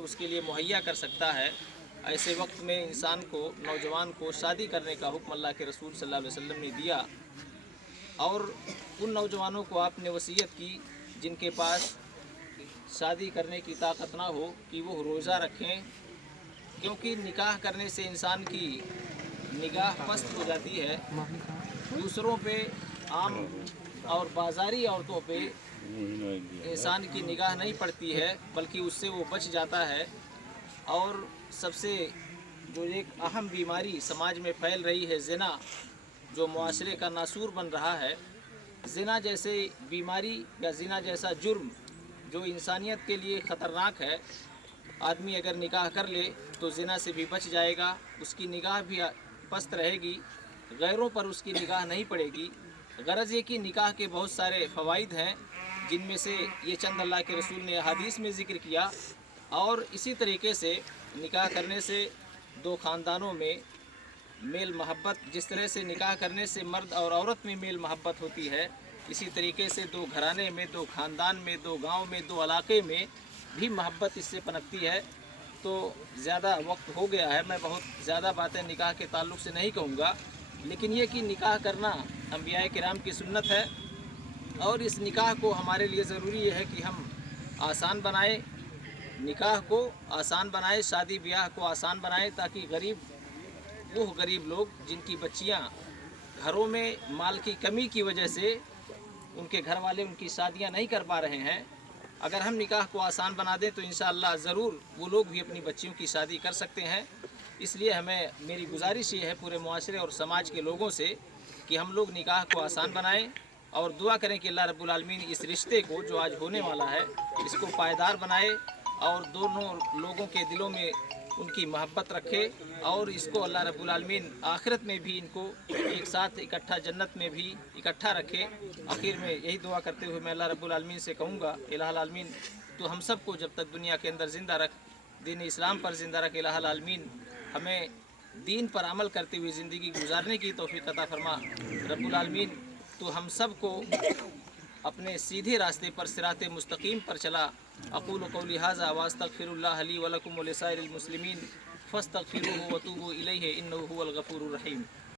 उसके लिए मुहैया कर सकता है, ऐसे वक्त में इंसान को, नौजवान को शादी करने का हुक्म अल्लाह के रसूल सल्लल्लाहु अलैहि वसल्लम ने दिया। और उन नौजवानों को आपने वसीयत की जिनके पास शादी करने की ताकत ना हो कि वो रोज़ा रखें, क्योंकि निकाह करने से इंसान की निगाह पस्त हो जाती है, दूसरों पे, आम और बाज़ारी औरतों पे इंसान की निगाह नहीं पड़ती है, बल्कि उससे वो बच जाता है। और सबसे जो एक अहम बीमारी समाज में फैल रही है, ज़िना, जो मुआशरे का नासूर बन रहा है, ज़िना जैसे बीमारी या ज़िना जैसा जुर्म जो इंसानियत के लिए ख़तरनाक है, आदमी अगर निकाह कर ले तो ज़िना से भी बच जाएगा, उसकी निगाह भी पस्त रहेगी, गैरों पर उसकी निगाह नहीं पड़ेगी। गरज ये कि निकाह के बहुत सारे फ़वाइद हैं, जिनमें से ये चंद अल्लाह के रसूल ने हदीस में ज़िक्र किया। और इसी तरीके से निकाह करने से दो ख़ानदानों में मेल महब्बत, जिस तरह से निकाह करने से मर्द और औरत में मेल महब्बत होती है, इसी तरीके से दो घराने में, दो ख़ानदान में, दो गांव में, दो इलाके में भी महब्बत इससे पनपती है। तो ज़्यादा वक्त हो गया है, मैं बहुत ज़्यादा बातें निकाह के ताल्लुक़ से नहीं कहूँगा, लेकिन ये कि निकाह करना अंबिया किराम की सुन्नत है, और इस निकाह को हमारे लिए ज़रूरी है कि हम आसान बनाएं, निकाह को आसान बनाएं, शादी ब्याह को आसान बनाएं, ताकि वो गरीब लोग जिनकी बच्चियां घरों में माल की कमी की वजह से उनके घर वाले उनकी शादियां नहीं कर पा रहे हैं, अगर हम निकाह को आसान बना दें तो इंशाअल्लाह ज़रूर वो लोग भी अपनी बच्चियों की शादी कर सकते हैं। इसलिए मेरी गुजारिश ये है पूरे मुआशरे और समाज के लोगों से कि हम लोग निकाह को आसान बनाएं और दुआ करें कि अल्लाह रब्बुल आलमीन इस रिश्ते को जो आज होने वाला है इसको पायदार बनाए और दोनों लोगों के दिलों में उनकी मोहब्बत रखे, और इसको अल्लाह रब्बुल आलमीन आखिरत में भी इनको एक साथ इकट्ठा जन्नत में भी इकट्ठा रखे। आखिर में यही दुआ करते हुए मैं अल्लाह रब्बुल आलमीन से कहूँगा, इलाहुल आलमीन तो हम सब को जब तक दुनिया के अंदर ज़िंदा रख, दीन इस्लाम पर ज़िंदा रख, इलाहुल आलमीन हमें दीन पर अमल करते हुए ज़िंदगी गुजारने की तौफीक अता फरमा। रब्बुल आलमीन तो हम सब को अपने सीधे रास्ते पर, सिराते मुस्तकीम पर चला। अक़ूलु क़ौली हाज़ा व अस्तग़फ़िरुल्लाह ली व लकुम व लिसाइरिल मुस्लिमीन फ़स्तग़फ़िरूहु व तूबू इलैहि इन्नहु हुवल गफ़ूरुर रहीम।